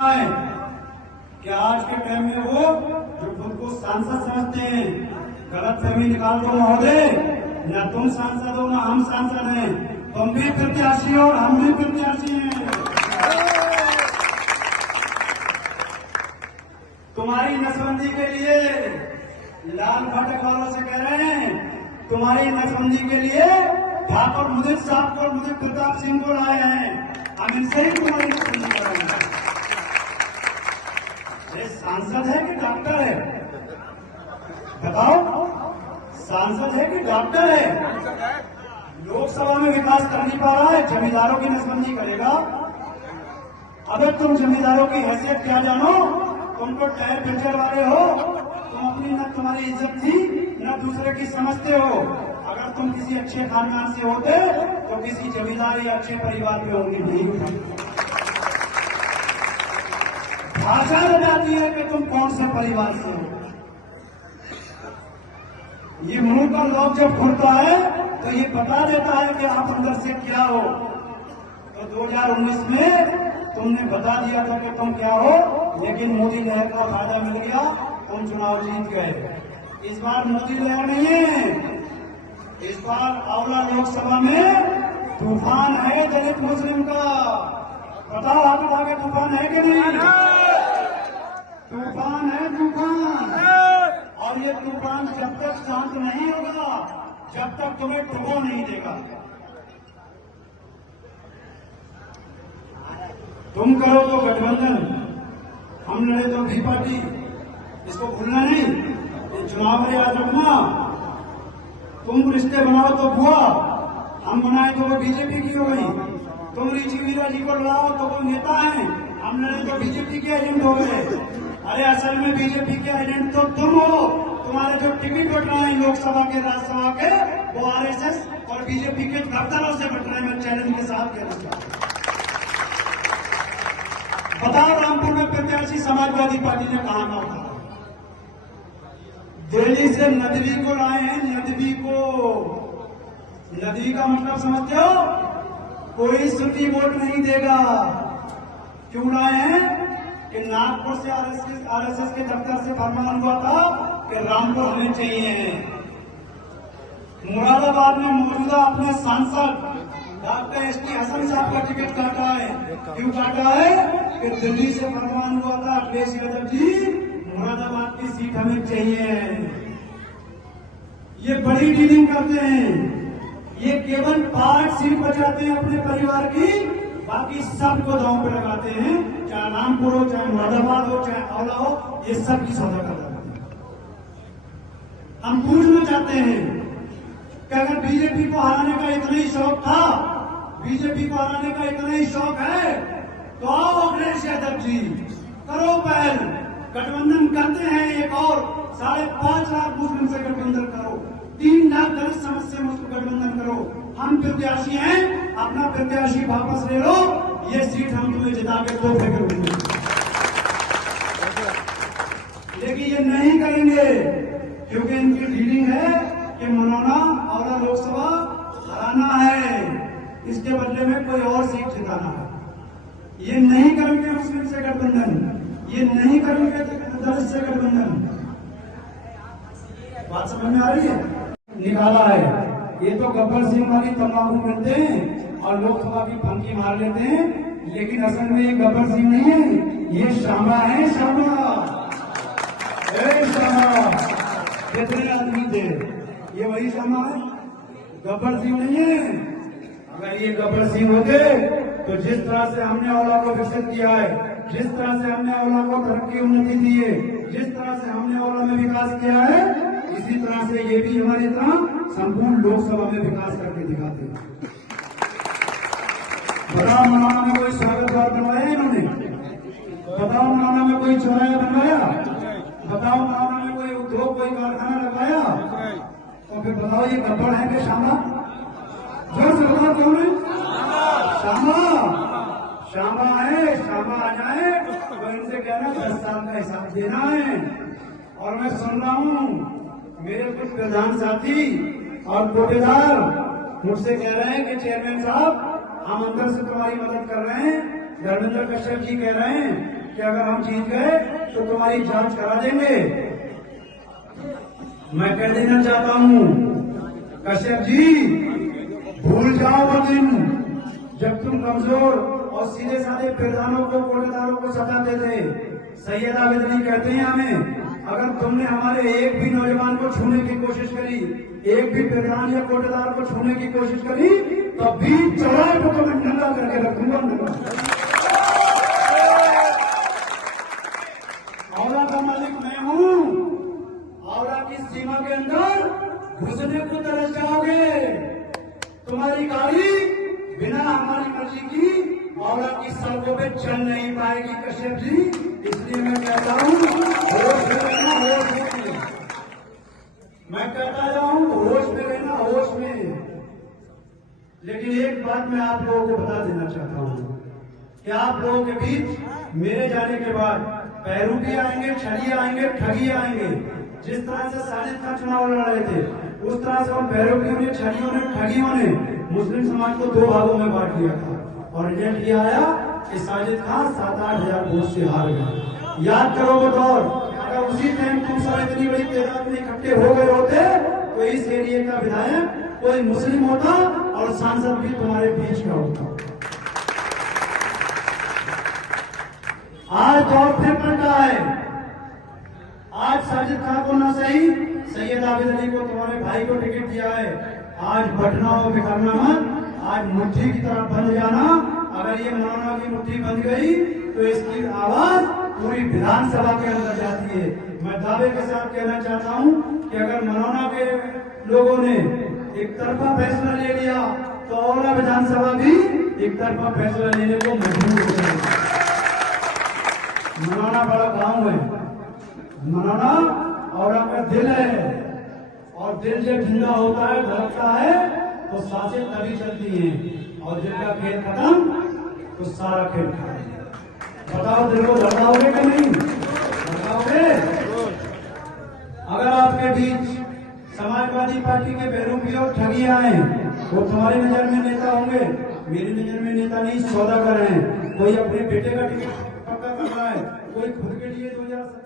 है कि आज के टाइम में वो जो खुद को सांसद समझते हैं, गलत फहमी निकाल दो महोदय, न तुम सांसद हो न हम सांसद हैं, तुम भी प्रत्याशी हो और हम भी प्रत्याशी हैं। तुम्हारी नसबंदी के लिए लाल फाटक वालों से कह रहे हैं, तुम्हारी नसबंदी के लिए ठाकुर मुदित साहब को, मुदित प्रताप सिंह को लाए हैं, हम इनसे ही तुम्हारी नसबंदी कर रहे हैं। सांसद है कि डॉक्टर है? बताओ, सांसद है कि डॉक्टर है? लोकसभा में विकास कर नहीं पा रहा है, जमींदारों की नसबंदी करेगा। अगर तुम जमींदारों की हैसियत क्या जानो, तुम तो टायर पंचर वाले हो, तुम अपनी न तुम्हारी इज्जत थी न दूसरे की समझते हो। अगर तुम किसी अच्छे खानदान से होते तो किसी जमींदार या अच्छे परिवार में होंगे नहीं। भाषा बताती है कि तुम कौन से परिवार से हो। ये मुंह का लोग जब खुलता है तो ये बता देता है कि आप अंदर से क्या हो। तो 2019 में तुमने बता दिया था कि तुम क्या हो, लेकिन मोदी लहर का फायदा मिल गया, तुम चुनाव जीत गए। इस बार मोदी लहर नहीं है, इस बार आंवला लोकसभा में तूफान है दलित मुस्लिम का। बताओ, हाथ उठा के तूफान है कि नहीं? तूफान है, तूफान। और ये तूफान जब तक शांत नहीं होगा, जब तक तुम्हें डुबो नहीं देगा। तुम करो तो गठबंधन, हम लड़े तो भी पार्टी, इसको भूलना नहीं। ये चुनाव में याद रखना। तुम रिश्ते बनाओ तो बुआ, हम बनाए तो वो बीजेपी की हो गई। तुम ऋषि वीरा जी को लड़ाओ तो वो नेता है, हम लड़े तो बीजेपी के एजेंट हो गए। अरे असल में बीजेपी के एजेंट तो तुम हो। तुम्हारे जो टिकट बट रहे हैं लोकसभा के, राज्यसभा के, वो आरएसएस और बीजेपी के दफ्तरों से बट रहे हैं। मैं चैलेंज के साथ कहना चाहता हूं, बताओ रामपुर में प्रत्याशी समाजवादी पार्टी ने कहा था उठा? दिल्ली से नदवी को लाए हैं, नदवी को। नदवी का मतलब समझते हो? कोई सुप्रीम वोट नहीं देगा। क्यों लाए हैं? कि नागपुर से आरएसएस के दफ्तर से फरमान हुआ था कि रामपुर होने चाहिए। मुरादाबाद में मौजूदा अपने सांसद डॉक्टर एसटी हसन साहब का टिकट काटा है। क्यों काटा है? कि दिल्ली से फरमान हुआ था, अखिलेश यादव जी मुरादाबाद की सीट हमें चाहिए। ये बड़ी डीलिंग करते हैं, ये केवल 5 सीट बचाते हैं अपने परिवार की, बाकी सबको दांव पे लगाते हैं। चाहे रामपुर हो, चाहे मुरादाबाद हो, चाहे आंवला हो, ये सब की सौदा करते हैं। हम पूछना चाहते हैं कि अगर बीजेपी को हराने का इतना ही शौक था, बीजेपी को हराने का इतना ही शौक है, तो आओ अखिलेश यादव जी, करो पहल, गठबंधन करते हैं। एक और 5.5 लाख मुस्लिम से गठबंधन करो, 3 लाख दलित समाज से गठबंधन करो। हम प्रत्याशी हैं, अपना प्रत्याशी वापस ले लो, ये सीट हम तुम्हें जिता के तोहफे करेंगे। लेकिन ये नहीं करेंगे क्योंकि इनकी डीलिंग है कि मनोना आंवला लोकसभा हराना है, इसके बदले में कोई और सीट जिताना है। ये नहीं करेंगे मुस्लिम से गठबंधन, ये नहीं करेंगे दलित से गठबंधन। बात समझ में आ रही है? निकाला है। ये तो गब्बर सिंह वाली तंबाकू मिलते हैं और लोकसभा की फंकी मार लेते हैं, लेकिन असल में ये गब्बर सिंह नहीं है, ये शामा है, शामा। शामा कितने आदमी थे, ये वही शामा है, गब्बर सिंह नहीं है। अगर ये गब्बर सिंह होते तो जिस तरह से हमने आंवला को विकसित किया है, जिस तरह से हमने आंवला को तरक्की उन्नति दी है, जिस तरह से हमने आंवला में विकास किया है, इसी तरह से ये भी हमारी तरह संपूर्ण लोकसभा में विकास करके दिखाते हैं। बताओ मनाना में कोई स्वागत द्वार बनवाया इन्होंने? बताओ मनाना में कोई चौराहा बनवाया? बताओ मनाना में कोई उद्योग, कोई कारखाना लगाया? तो फिर बताओ ये गब्बर है कि शामा? जोर से बताओ कौन है? शामा। शामा है, शामा आ जाए तो इनसे कहना 10 साल का हिसाब देना है। और मैं सुन रहा हूं मेरे कुछ प्रधान साथी और कोटेदार मुझसे कह रहे हैं कि चेयरमैन साहब, हम अंदर से तुम्हारी मदद कर रहे हैं। धर्मेंद्र कश्यप जी कह रहे हैं कि अगर हम जीत गए तो तुम्हारी जांच करा देंगे। मैं कह देना चाहता हूं कश्यप जी, भूल जाओ वो दिन जब तुम कमजोर और सीधे साधे प्रधानों को, कोटेदारों को सताते थे। सैयद आबिद अली कहते हैं हमें, अगर तुमने हमारे एक भी नौजवान को छूने की कोशिश करी, एक भी प्रधान या कोटेदार को छूने की कोशिश करी, तो बीच चौराहे को तुम्हें नंगा करके रखूंगा। औला का मालिक मैं हूं। औला की सीमा के अंदर घुसने को तरस जाओगे। तुम्हारी गाड़ी बिना हमारी मर्जी की औला की सड़कों पे चल नहीं पाएगी कश्यप जी। इसलिए मैं कहता हूं होश में रहना, होश में। मैं कहता जाऊं होश में रहना, होश में। लेकिन एक बात मैं आप लोगों को बता देना चाहता हूं कि आप लोगों के बीच मेरे जाने के बाद पैरू भी आएंगे, छड़िए आएंगे, ठगी आएंगे। जिस तरह से साजिद खान चुनाव लड़ रहे थे, उस तरह से उन पैरोगियों ने, छड़ियों ने, ठगियों ने मुस्लिम समाज को 2 भागों में बांट दिया था। और रिजल्ट ये आया कि साजिद खान 7-8 हजार वोट से हार गया। याद करो वो दौर, अगर उसी टाइम तुम सब इतनी बड़ी तादाद में इकट्ठे हो गए होते तो इस एरिया का विधायक कोई मुस्लिम होता और सांसद भी तुम्हारे बीच का होता। आज दौर फिर पलटा है। आज साजिद खान को ना सही, सैयद आबिद अली को, तुम्हारे भाई को टिकट दिया है। आज बटना और बिखरना मत, आज मुट्ठी की तरफ बंध जाना। अगर ये मौलाना की मुट्ठी बंध गई तो इसकी आवाज पूरी विधानसभा के अंदर जाती है। मैं दावे के साथ कहना चाहता हूं कि अगर मौलाना के लोगों ने एक तरफा फैसला ले लिया तो औला विधानसभा भी एक तरफा फैसला लेने को मजबूर हो जाएगी। मौलाना बड़ा गांव है, मौलाना औला का दिल है, और दिल जब जिंदा होता है, धड़कता है, तो सांसें तभी चलती हैं। और दिल का खेल खत्म तो सारा खेल खत्म। बताओ दिल को धड़काओगे कि नहीं धड़काओगे? अगर आपके बीच समाजवादी पार्टी के बेरूपी और ठगी आए, वो तुम्हारी नजर में नेता होंगे, मेरी नजर में नेता नहीं, सौदागर हैं। कोई अपने बेटे का टिकट पक्का कर रहा है, कोई खुद के लिए 2017